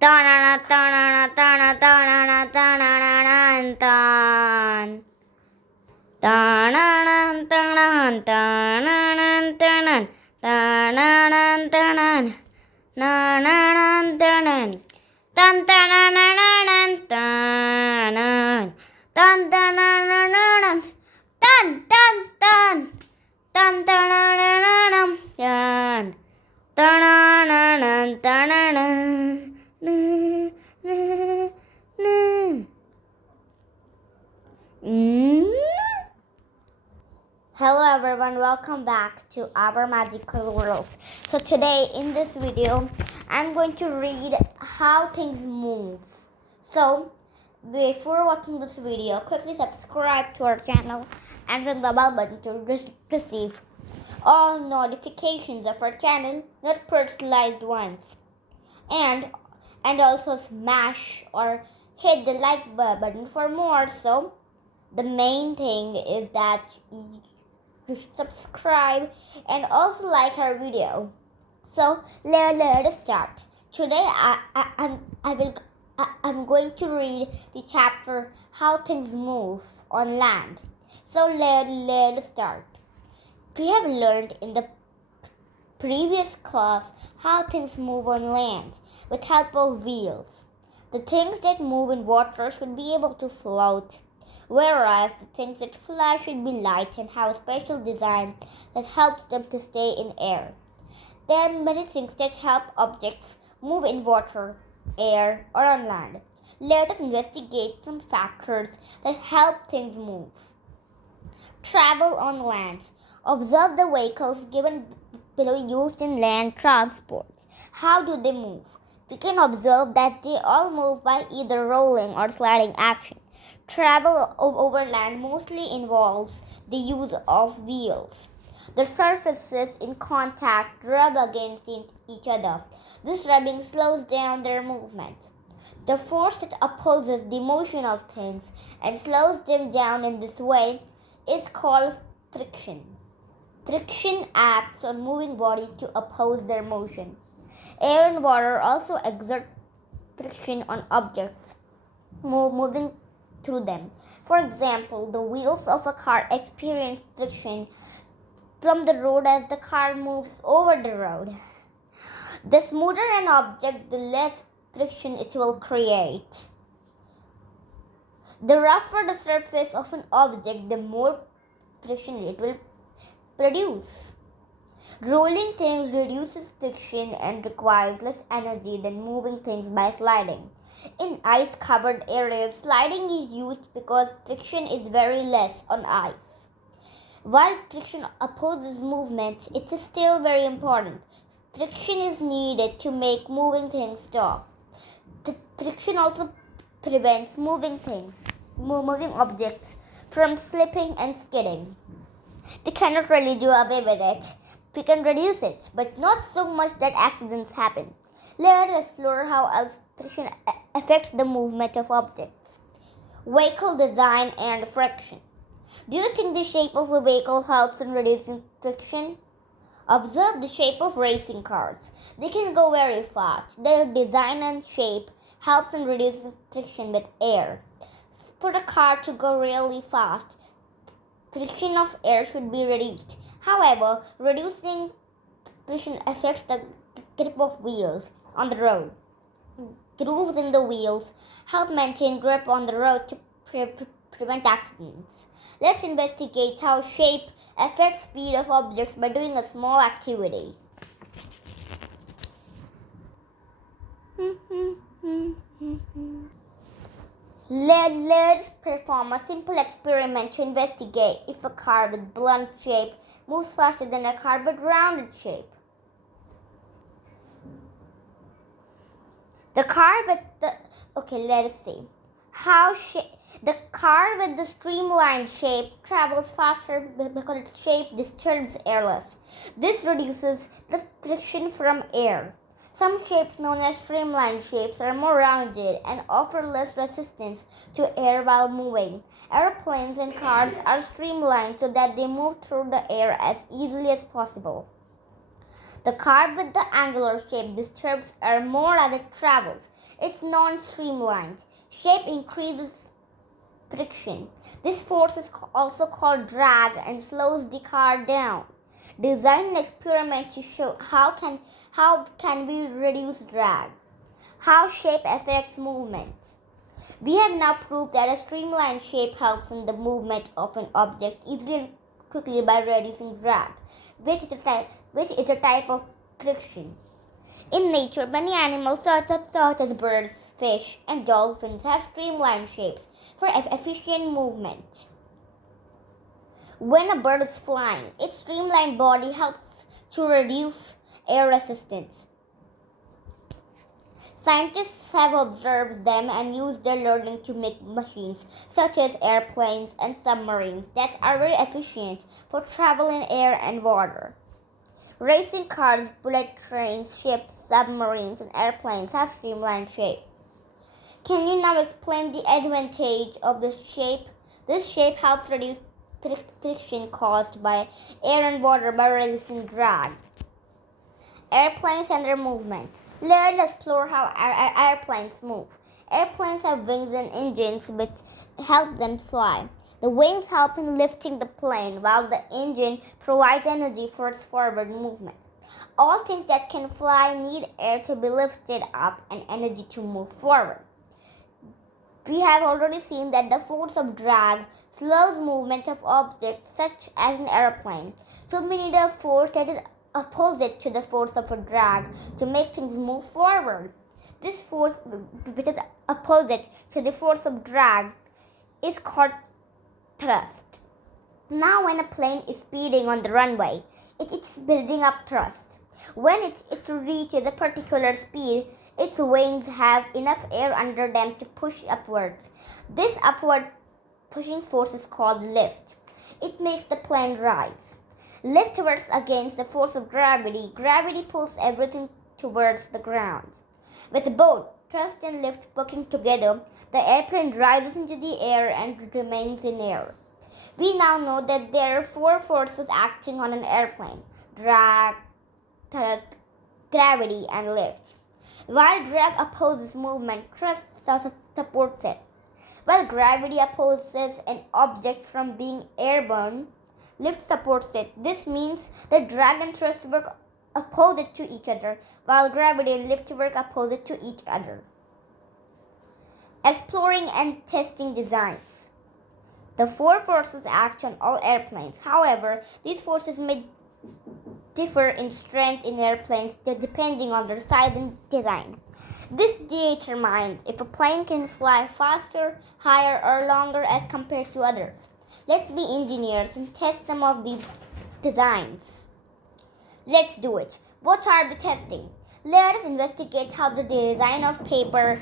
Ta-na-na, ta-na-na, ta-na, ta-na-na, ta-na-na, tan. Ta-na-na, ta-na, ta-na-na, ta-na, ta-na-na, ta-na, na-na-na, ta-na. Tan tan tan tan tan tan tan tan tan tan tan. Hello everyone, welcome back to our magical worlds. So today in this video, I'm going to read how things move. So before watching this video, quickly subscribe to our channel and ring the bell button to receive all notifications of our channel, not personalized ones. And also smash or hit the like button for more. So the main thing is that you subscribe and also like our video. So let us start. Today I'm going to read the chapter How Things Move on Land. So let us start. We have learned in the previous class how things move on land with help of wheels. The things that move in water should be able to float, whereas the things that fly should be light and have a special design that helps them to stay in air. There are many things that help objects move in water, air, or on land. Let us investigate some factors that help things move. Travel on land. Observe the vehicles given below used in land transport. How do they move? We can observe that they all move by either rolling or sliding action. Travel over land mostly involves the use of wheels. The surfaces in contact rub against each other. This rubbing slows down their movement. The force that opposes the motion of things and slows them down in this way is called friction. Friction acts on moving bodies to oppose their motion. Air and water also exert friction on objects moving through them. For example, the wheels of a car experience friction from the road as the car moves over the road. The smoother an object, the less friction it will create. The rougher the surface of an object, the more friction it will produce. Rolling things reduces friction and requires less energy than moving things by sliding. In ice-covered areas, sliding is used because friction is very less on ice. While friction opposes movement, it is still very important. Friction is needed to make moving things stop. The friction also prevents moving objects from slipping and skidding. We cannot really do away with it. We can reduce it, but not so much that accidents happen. Let us explore how else friction affects the movement of objects. Vehicle design and friction. Do you think the shape of a vehicle helps in reducing friction? Observe the shape of racing cars. They can go very fast. Their design and shape helps in reducing friction with air. For a car to go really fast, friction of air should be reduced. However, reducing friction affects the grip of wheels on the road. Grooves in the wheels help maintain grip on the road to prevent accidents. Let's investigate how shape affects speed of objects by doing a small activity. Let's perform a simple experiment to investigate if a car with blunt shape moves faster than a car with rounded shape. Let us see. The car with the streamlined shape travels faster because its shape disturbs airless. This reduces the friction from air. Some shapes known as streamlined shapes are more rounded and offer less resistance to air while moving. Airplanes and cars are streamlined so that they move through the air as easily as possible. The car with the angular shape disturbs air more as it travels. It's non-streamlined. Shape increases friction. This force is also called drag and slows the car down. Design an experiment to show how can we reduce drag. How shape affects movement. We have now proved that a streamlined shape helps in the movement of an object easily and quickly by reducing drag, which is a type of friction. In nature, many animals such as birds, fish, and dolphins have streamlined shapes for efficient movement. When a bird is flying, its streamlined body helps to reduce air resistance. Scientists have observed them and used their learning to make machines such as airplanes and submarines that are very efficient for travel in air and water. Racing cars, bullet trains, ships, submarines, and airplanes have streamlined shape. Can you now explain the advantage of this shape? This shape helps reduce friction caused by air and water by reducing drag. Airplanes and their movement. Let's explore how airplanes move. Airplanes have wings and engines which help them fly. The wings help in lifting the plane while the engine provides energy for its forward movement. All things that can fly need air to be lifted up and energy to move forward. We have already seen that the force of drag slows movement of objects such as an airplane. So we need a force that is opposite to the force of a drag to make things move forward. This force, which is opposite to the force of drag, is called thrust. Now when a plane is speeding on the runway, it is building up thrust. When it reaches a particular speed, its wings have enough air under them to push upwards. This upward pushing force is called lift. It makes the plane rise. Lift works against the force of gravity. Gravity pulls everything towards the ground. With both thrust and lift working together, the airplane rises into the air and remains in air. We now know that there are 4 forces acting on an airplane: drag, thrust, gravity, and lift. While drag opposes movement, thrust supports it. While gravity opposes an object from being airborne, lift supports it. This means that drag and thrust work opposite to each other, while gravity and lift work opposite to each other. Exploring and testing designs. The 4 forces act on all airplanes. However, these forces may differ in strength in airplanes depending on their size and design. This determines if a plane can fly faster, higher, or longer as compared to others. Let's be engineers and test some of these designs. Let's do it. What are the testing? Let us investigate how the design of paper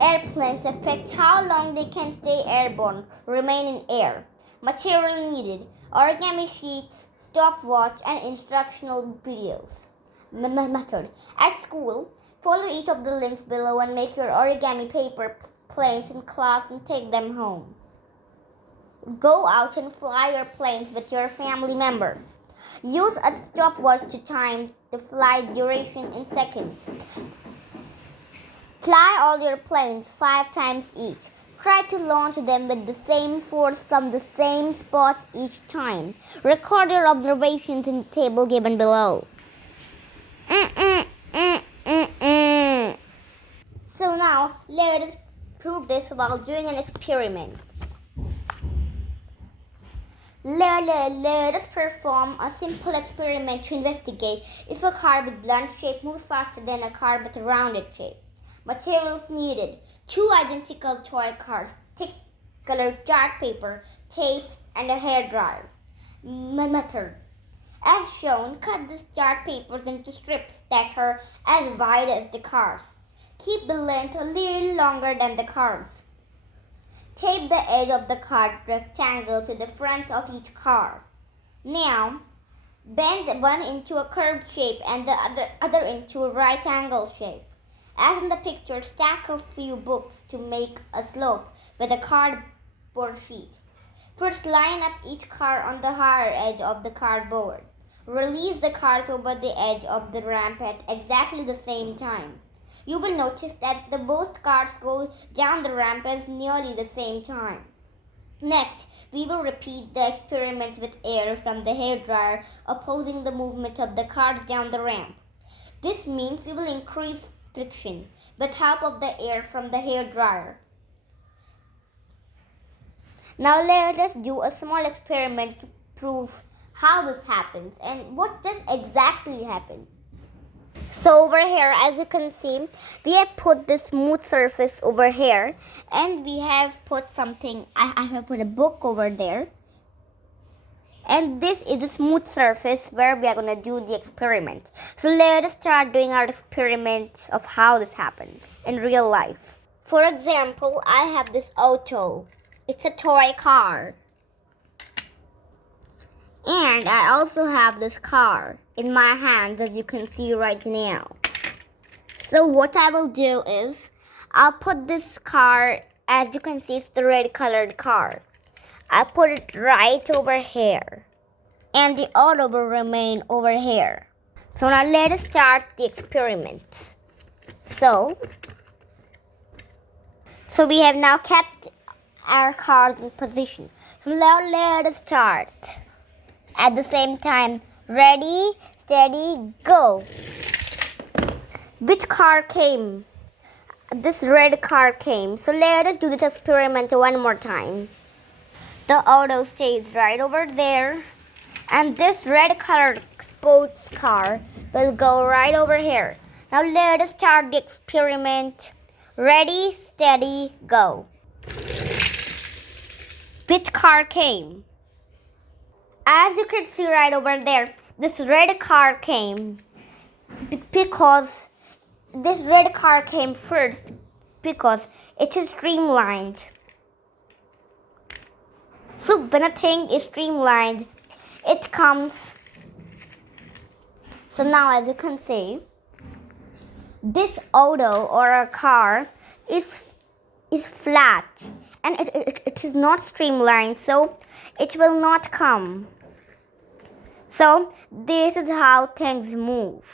airplanes affects how long they can stay airborne, remain in air. Material needed: origami sheets, stopwatch, and instructional videos. Method. At school, follow each of the links below and make your origami paper planes in class and take them home. Go out and fly your planes with your family members. Use a stopwatch to time the flight duration in seconds. Fly all your planes 5 times each. Try to launch them with the same force from the same spot each time. Record your observations in the table given below. So now, let us prove this while doing an experiment. Let us perform a simple experiment to investigate if a car with blunt shape moves faster than a car with a rounded shape. Materials needed: 2 identical toy cars, thick colored chart paper, tape, and a hairdryer. Method. As shown, cut the chart papers into strips that are as wide as the cars. Keep the length a little longer than the cars. Tape the edge of the card rectangle to the front of each car. Now, bend one into a curved shape and the other into a right angle shape. As in the picture, stack a few books to make a slope with a cardboard sheet. First, line up each car on the higher edge of the cardboard. Release the cars over the edge of the ramp at exactly the same time. you will notice that the both cars go down the ramp at nearly the same time. Next, we will repeat the experiment with air from the hairdryer opposing the movement of the cars down the ramp. This means we will increase friction with help of the air from the hairdryer. Now let us do a small experiment to prove how this happens and what does exactly happen. So over here, as you can see, we have put this smooth surface over here, and we have put something, I have put a book over there, and this is a smooth surface where we are going to do the experiment. So let us start doing our experiment of how this happens in real life. For example, I have this auto. It's a toy car. And I also have this car in my hands, as you can see right now. So what I will do is, I'll put this car, as you can see, it's the red colored car. I'll put it right over here. And the auto will remain over here. So now let us start the experiment. So we have now kept our cars in position. So now let us start. At the same time, ready, steady, go. Which car came? This red car came. So let us do this experiment one more time. The auto stays right over there. And this red colored sports car will go right over here. Now let us start the experiment. Ready, steady, go. Which car came? As you can see right over there, this red car came because this red car came first because it is streamlined. So when a thing is streamlined, it comes. So now as you can see, this auto or a car is flat and it is not streamlined, so it will not come. So this is how things move.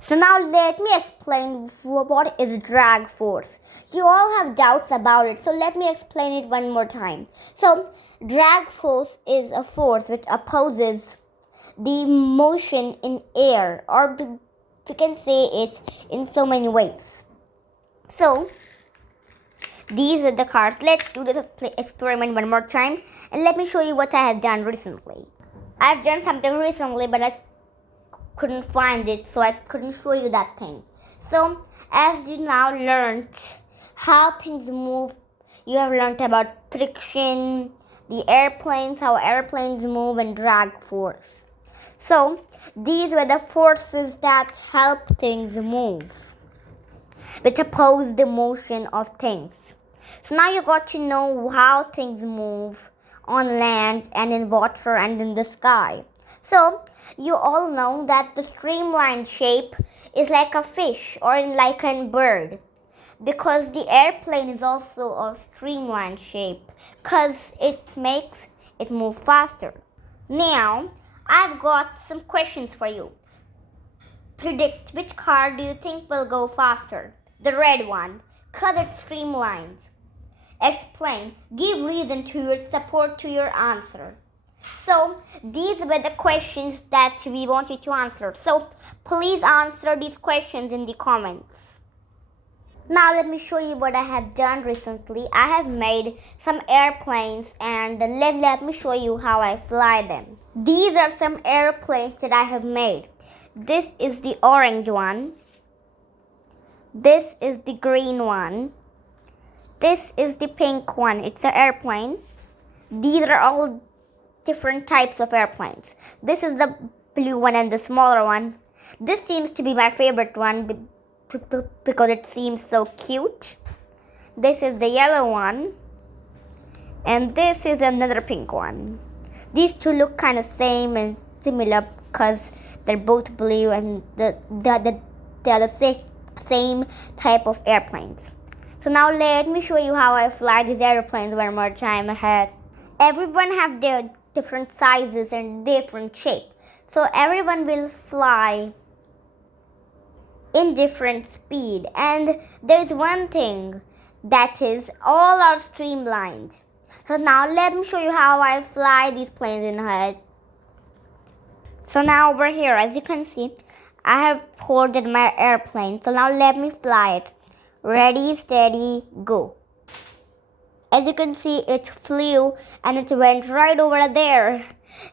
So now let me explain what is drag force. You all have doubts about it, so let me explain it one more time. So drag force is a force which opposes the motion in air, or you can say it in so many ways. So these are the cars. Let's do this experiment one more time, and let me show you what I have done recently. I've done something recently, but I couldn't find it, so I couldn't show you that thing. So as you now learned how things move, you have learned about friction, the airplanes, how airplanes move, and drag force. So these were the forces that help things move, which oppose the motion of things. So now you got to know how things move on land and in water and in the sky. So you all know that the streamlined shape is like a fish or like a bird, because the airplane is also a streamlined shape because it makes it move faster. Now I've got some questions for you. Predict which car do you think will go faster? The red one, because it's streamlined. Explain. Give reason to your support to your answer. So these were the questions that we want you to answer. So please answer these questions in the comments. Now let me show you what I have done recently. I have made some airplanes, and let me show you how I fly them. These are some airplanes that I have made. This is the orange one. This is the green one. This is the pink one. It's an airplane. These are all different types of airplanes. This is the blue one and the smaller one. This seems to be my favorite one because it seems so cute. This is the yellow one. And this is another pink one. These two look kind of same and similar because they're both blue and they're the same type of airplanes. So now let me show you how I fly these airplanes one more time ahead. Everyone have their different sizes and different shape. So everyone will fly in different speed. And there's one thing that is all are streamlined. So now let me show you how I fly these planes in ahead. So now over here, as you can see, I have boarded my airplane. So now let me fly it. Ready, steady, go. As you can see, it flew and it went right over there.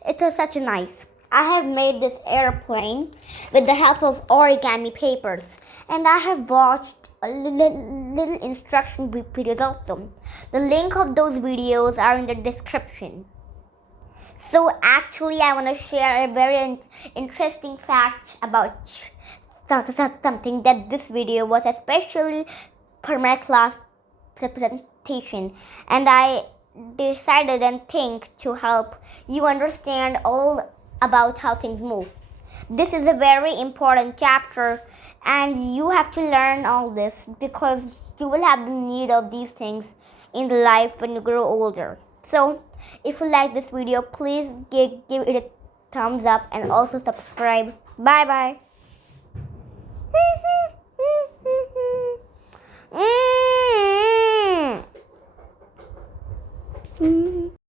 It was such nice. I have made this airplane with the help of origami papers, and I have watched a little instruction videos also. The link of those videos are in the description. So actually, I want to share a very interesting fact about something that this video was especially for my class presentation, and I decided and think to help you understand all about how things move. This is a very important chapter, and you have to learn all this because you will have the need of these things in life when you grow older. So if you like this video, please give it a thumbs up and also subscribe. Bye bye.